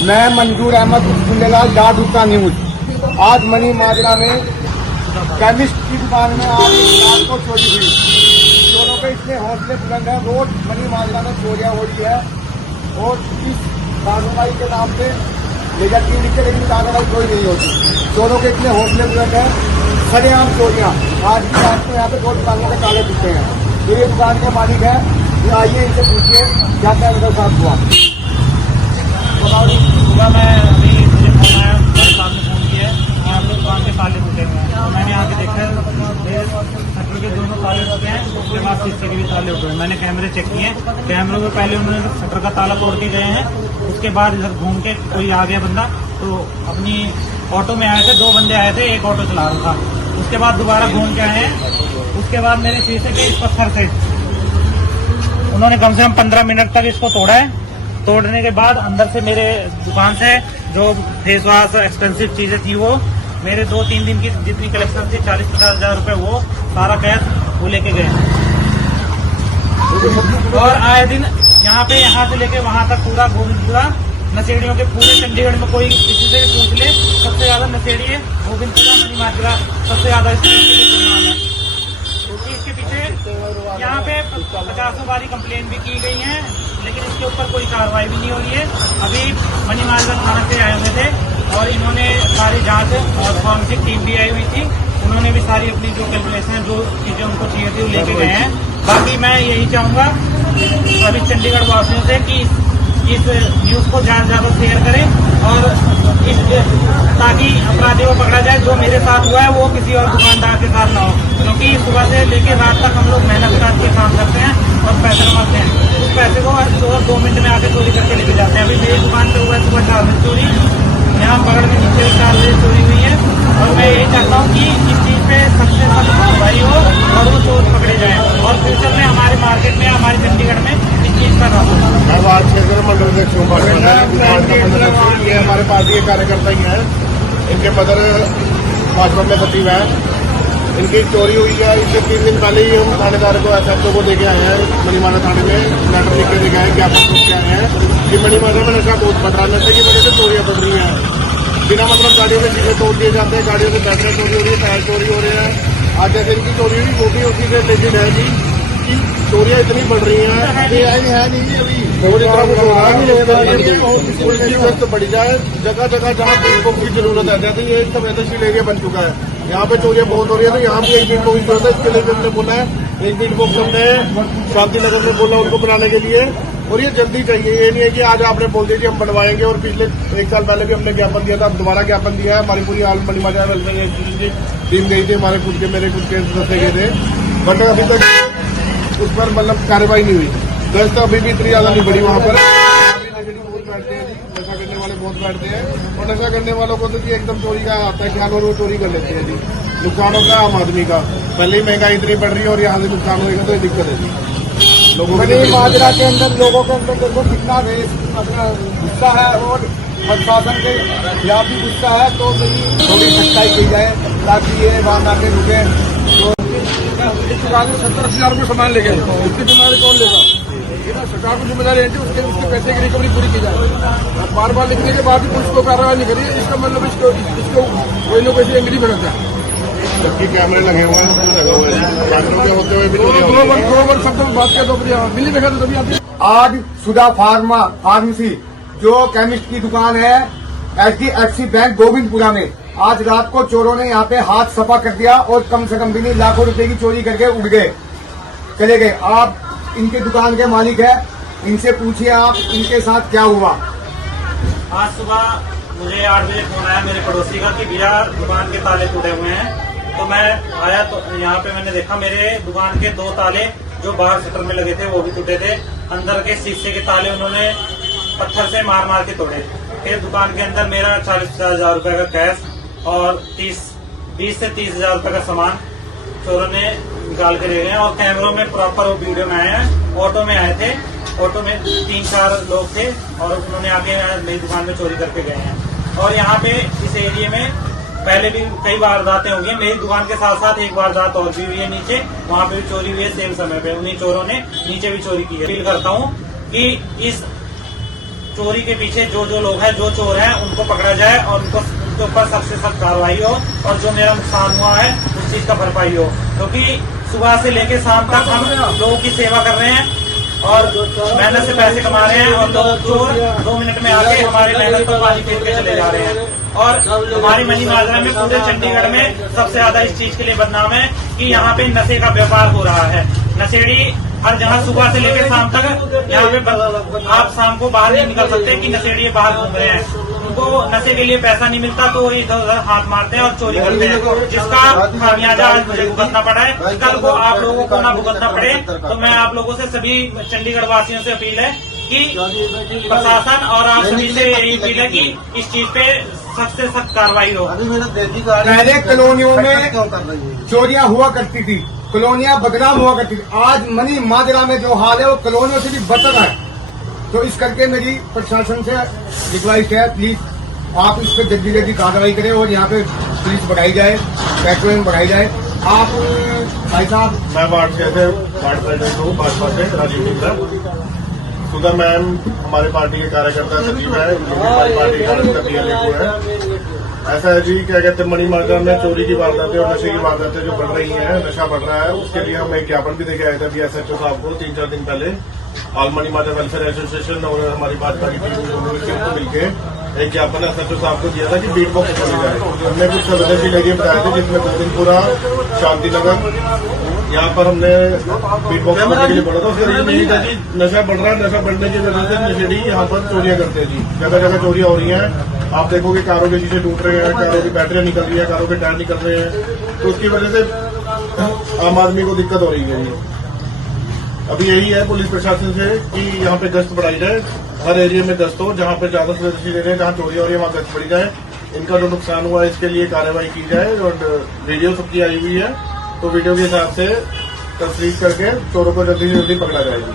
मैं मंजूर अहमद खुलेलाल लाड हुक्का न्यूज। आज मनी माजरा में केमिस्ट की दुकान में आज एक रात को चोरी हुई। चोरों के इतने हौसले बुलंद है। रोज मनी माजरा में चोरियां हो रही है और इस कार्रवाई के नाम पे लेकर क्यों लिखे, लेकिन कार्रवाई कोई नहीं होती। चोरों के इतने हौसले बुलंद है, सरेआम चोरियां। आज की रात को यहाँ पे दो दुकानों के ताले टूटे हैं। ये दुकान के मालिक है, ये आइए इनसे पूछिए क्या क्या इनके साथ हुआ। सुबह मैं अभी मुझे फोन आया, मेरे सामने फोन किया है कि आप लोग दुकान के ताले टूटे हुए हैं। तो मैंने आके देखा शटर के दोनों ताले टूटे हैं, उसके बाद शीशे के भी ताले उठे हैं। मैंने कैमरे चेक किए, कैमरों में पहले उन्होंने शटर का ताला तोड़ के गए हैं। उसके बाद इधर घूम के कोई आ गया बंदा, तो अपनी ऑटो में आए थे, दो बंदे आए थे, एक ऑटो चला रहा था। उसके बाद दोबारा घूम के आए हैं। उसके बाद मेरे शीशे के इस पत्थर से उन्होंने कम से कम 15 मिनट तक इसको तोड़ा है। तोड़ने के बाद अंदर से मेरे दुकान से जो फेस वॉश एक्सपेंसिव चीजें थी, वो मेरे 2-3 दिन की जितनी कलेक्शन थी 40-50 हजार रुपए, वो सारा कैश वो लेके गए। और आए दिन यहाँ से लेके वहां तक पूरा गोविंदपुरा नशेड़ियों के पूरे चंडीगढ़ में कोई किसी से भी पूछ ले, सबसे ज्यादा नशेड़ी है गोविंदपुरा मनी माजरा, सबसे ज्यादा इसके नाम है। क्योंकि इसके पीछे यहाँ पे 50 बारी कंप्लेन भी की गई है, लेकिन इसके ऊपर कोई कार्रवाई भी नहीं हो रही है। अभी मनी माजरा थाना से आए हुए थे और इन्होंने सारी जांच और फॉरेंसिक टीम भी आई हुई थी। उन्होंने भी सारी अपनी जो कैलकुलेशन जो चीजें उनको चाहिए थी वो लेके गए हैं। बाकी मैं यही चाहूंगा अभी चंडीगढ़ वासियों से कि इस न्यूज को ज्यादा से ज्यादा शेयर करें और ताकि अपराधियों को पकड़ा जाए। जो मेरे साथ हुआ है वो किसी और दुकानदार के साथ ना हो, क्योंकि सुबह से लेकर रात तक हम लोग मेहनत करके काम करते हैं और पैसे कमाते हैं। उस पैसे को 2 मिनट में आके चोरी करके लेके जाते हैं। अभी मेरी दुकान पे हुआ है सुबह 4 बजे चोरी, यहाँ बगल में नीचे 4 बजे चोरी हुई है। और मैं यही चाहता हूँ कि इस चीज पे सबसे सख्त कार्रवाई हो और वो चोर पकड़े जाए और फ्यूचर में हमारे मार्केट में, हमारे चंडीगढ़ में इस चीज का नाम होगा। ये हमारे पार्टी के कार्यकर्ता ही है, इनके मदर भाजपा में सचिव है। इनकी चोरी हुई है। इससे 3 दिन पहले ही हम थानेदार को SHO को देके आए हैं। मनी माजरा थाने में लेटर लिख के देके आए, ज्ञापन लिख के आए हैं कि मनी माजरा में नशा बहुत बढ़ रहा है। नशे की वजह से चोरियां बढ़ रही हैं। बिना मतलब गाड़ियों में चीजें तोड़ दिए जाते हैं, गाड़ियों से बैटरी चोरी हो रही है, टायर चोरी हो रहे हैं। आज जैसे इनकी चोरी हुई वो भी उसी से रिलेटेड है कि चोरियां इतनी बढ़ रही हैं। है नहीं अभी तो बढ़ी जाए। जगह जगह जहाँ पुलिस की जरूरत है, जैसे ये संवेदनशील एरिया बन चुका है, यहाँ पे चोरियां बहुत हो रही है। तो यहाँ भी एक बीट बॉक्स जरूरत है, इसके लिए हमने बोला है। एक बीट बॉक्स हमने शांति नगर में बोला उनको बनाने के लिए, और ये जल्दी चाहिए। ये नहीं है कि आज आपने बोल दिया कि हम बनवाएंगे और पिछले 1 साल पहले भी हमने ज्ञापन दिया था, अब दोबारा ज्ञापन दिया है। हमारी पूरी मनी माजरा वेलफेयर एसोसिएशन की टीम गई थी, हमारे खुद के मेरे खुद के सदस्य गए थे, बट अभी तक उस पर मतलब कार्रवाई नहीं हुई। गश्त अभी भी इतनी ज्यादा नहीं बढ़ी वहाँ पर। बहुत बैठते हैं, नशा करने वाले बहुत बैठते हैं, और नशा करने वालों को तो कि एकदम चोरी का आता है ख्याल और वो चोरी कर लेते हैं जी। नुकसान होता है आम आदमी का, पहले ही महंगाई इतनी बढ़ रही है और यहाँ से नुकसान होगा तो ये दिक्कत है जी लोगों को। मनी माजरा के अंदर लोगों के अंदर देखो कितना गुस्सा है और प्रशासन के खिलाफ भी गुस्सा है। तो थोड़ी सच्चाई की जाए ताकि ये वहां आके रुके। तो 70-80 हजार रुपये सामान ले गए, इसकी जिम्मेदारी कौन लेगा? सरकार को जिम्मेदारी है कि उसके पैसे की रिकवरी पूरी की जाए। बार बार लिखने के बाद भी पुलिस को कार्रवाई नहीं करी, इसका मतलब इसको कोई ना कोई एंग्री बनता है। जबकि कैमरे लगे हुए हैं, लगा हुआ है, होते हुए भी बरोबर शब्दों में बात किया तो मिली देखा तो तभी आती। आज सुधा फार्मेसी जो केमिस्ट की दुकान है HDFC बैंक गोविंदपुरा में, आज रात को चोरों ने यहाँ पे हाथ सफा कर दिया और कम से कम भी नहीं लाखों रुपए की चोरी करके उड़ गए, चले गए। आप इनके दुकान के मालिक है, इनसे पूछिए आप इनके साथ क्या हुआ। आज सुबह मुझे 8 बजे फोन आया मेरे पड़ोसी का कि भैया दुकान के ताले टूटे हुए हैं। तो मैं आया तो यहाँ पे मैंने देखा मेरे दुकान के 2 ताले जो बाहर शटर में लगे थे वो भी टूटे थे। अंदर के शीशे के ताले उन्होंने पत्थर से मार मार के तोड़े। फिर दुकान के अंदर मेरा 40-50 हजार रुपए का कैश और 20 से 30 हजार रुपए का सामान चोरों ने निकाल के ले गए। और कैमरों में प्रॉपर वो वीडियो में आए हैं। ऑटो में आए थे, ऑटो में 3-4 लोग थे और उन्होंने आके मेरी दुकान में चोरी करके गए हैं। और यहाँ पे इस एरिया में पहले भी कई वारदातें हो गई। मेरी दुकान के साथ साथ एक वारदात और भी हुई है नीचे, वहाँ पे भी चोरी हुई है सेम समय पे। उन्हीं चोरों ने नीचे भी चोरी की है। अपील करता हूँ कि इस चोरी के पीछे जो लोग हैं, जो चोर हैं, उनको पकड़ा जाए और उनके ऊपर सबसे सख्त कार्रवाई हो, और जो मेरा नुकसान हुआ है उस चीज का भरपाई हो। क्योंकि सुबह से लेकर शाम तक हम लोगों की सेवा कर रहे हैं और मेहनत से पैसे कमा रहे हैं, और लोग चोर 2 मिनट में आके हमारी मेहनत पर पानी फेर के चले जा रहे हैं। और हमारी मनी माजरा में, पूरे चंडीगढ़ में सबसे ज्यादा इस चीज के लिए बदनाम है कि यहाँ पे नशे का व्यापार हो रहा है। नशेड़ी हर जगह सुबह से लेकर शाम तक यहाँ पे, आप शाम को बाहर नहीं निकल सकते कि नशेड़ी बाहर घूम रहे हैं। उनको नशे के लिए पैसा नहीं मिलता तो वो इधर उधर हाथ मारते हैं और चोरी करते हैं, जिसका खामियाजा आज मुझे भुगतना पड़ा है। कल को आप लोगों को ना भुगतना पड़े, तो मैं आप लोगों से, सभी चंडीगढ़ वासियों से अपील है कि प्रशासन और आप सभी से यही अपील है कि इस चीज पे सख्त से सख्त कार्रवाई हो। पहले कॉलोनियों में चोरियां हुआ करती थी, कॉलोनियां बदनाम हुआ करती थी। आज मनी माजरा में जो हाल है वो कॉलोनियों से भी बदतर है। तो इस करके मेरी प्रशासन से रिक्वेस्ट है, प्लीज आप इस पर जल्दी जल्दी कार्रवाई करें और यहाँ पे पुलिस बढ़ाई जाए, पेट्रोलिंग बढ़ाई जाए। आप भाई साहब, मैं वार्ड प्रेसिडेंट हूँ भाजपा से, राजीव मिश्रा। सुधा मैम हमारे पार्टी के कार्यकर्ता सचिव है, हमारी पार्टी का PLA है। ऐसा है जी, क्या कहते हैं, मनी माजरा में चोरी की वारदातें और नशे की वारदातें जो बढ़ रही हैं, नशा बढ़ रहा है, उसके लिए हम एक ज्ञापन भी देके आए थे अभी SHO साहब को 3-4 दिन पहले। ऑल मनी माजरा वेलफेयर एसोसिएशन और हमारी भाजपा की टीम को मिलकर एक ज्ञापन SHO साहब को दिया था कि बीट बॉक्स खोली जाए। हमने कुछ संवेदनशील एरिया बताए थे, जिसमें 2 दिन पूरा शांति नगर यहाँ पर हमने बीट बॉक्स करने के लिए बोला था। उसका रीजन यही था कि नशा बढ़ रहा है, नशा बढ़ने की वजह से नशेड़ी यहाँ पर चोरियां करते हैं जी। जगह जगह चोरियां हो रही हैं। आप देखोगे कारों के शीशे टूट रहे हैं, कारों की बैटरियां निकल रही है, कारों के टायर निकल रहे हैं। तो उसकी वजह से आम आदमी को दिक्कत हो रही है जी। अभी यही है पुलिस प्रशासन से कि यहाँ पे गश्त बढ़ाई जाए, हर एरिया में गश्त हो, जहाँ पे ज्यादा संवेदनशील एरिया जहाँ चोरी हो रही है वहाँ गश्त बढ़ी जाए। इनका जो नुकसान हुआ है इसके लिए कार्रवाई की जाए, और वीडियो सबकी आई हुई है, तो वीडियो के हिसाब से तस्दीक करके चोरों को जल्दी से जल्दी पकड़ा जाएगी।